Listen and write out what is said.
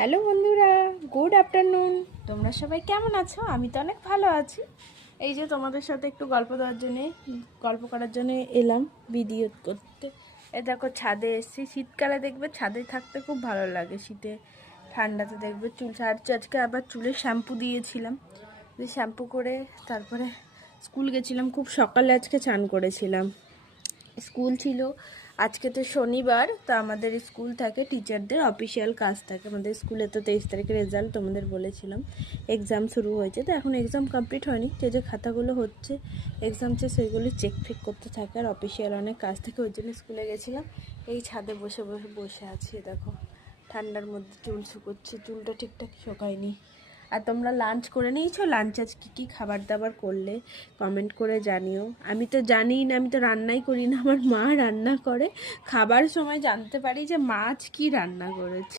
Hello বন্ধুরা, good afternoon. তোমরা সবাই কেমন আছো? আমি তো অনেক ভালো আছি। এই যে তোমাদের সাথে একটু গল্প করার জন্য এলাম ভিডিও করতে। এ দেখো ছাদে এসেছি। শীতকালে দেখবে ছাদে থাকতে খুব ভালো লাগে, শীতে ঠান্ডাতে দেখবে চুল ছাড়ছে। আজকে আবার চুলে শ্যাম্পু দিয়েছিলাম, শ্যাম্পু করে তারপরে স্কুল গেছিলাম। খুব সকালে আজকে চান করেছিলাম, স্কুল ছিল। আজকে তো শনিবার, তো আমাদের স্কুল থাকে, টিচারদের অফিসিয়াল কাজ থাকে। আমাদের স্কুলে তো 23 তারিখে রেজাল্ট তোমাদের বলেছিলাম, এক্সাম শুরু হয়েছে। তো এখন এক্সাম কমপ্লিট হয়নি, যে খাতাগুলো হচ্ছে এক্সাম সেগুলি চেক ফেক করতে থাকে, আর অফিসিয়াল অনেক কাজ থাকে, ওই জন্য স্কুলে গেছিলাম। এই ছাদে বসে আছি, দেখো ঠান্ডার মধ্যে চুল শুকোচ্ছে, চুলটা ঠিকঠাক শোকায়নি। আর তোমরা লাঞ্চ করে নিয়েছো? লাঞ্চ আজ কী খাবার দাবার করলে কমেন্ট করে জানিও। আমি তো জানিই না, আমি তো রান্নাই করি না, আমার মা রান্না করে। খাবার সময় জানতে পারি যে মাছ কি রান্না করেছে।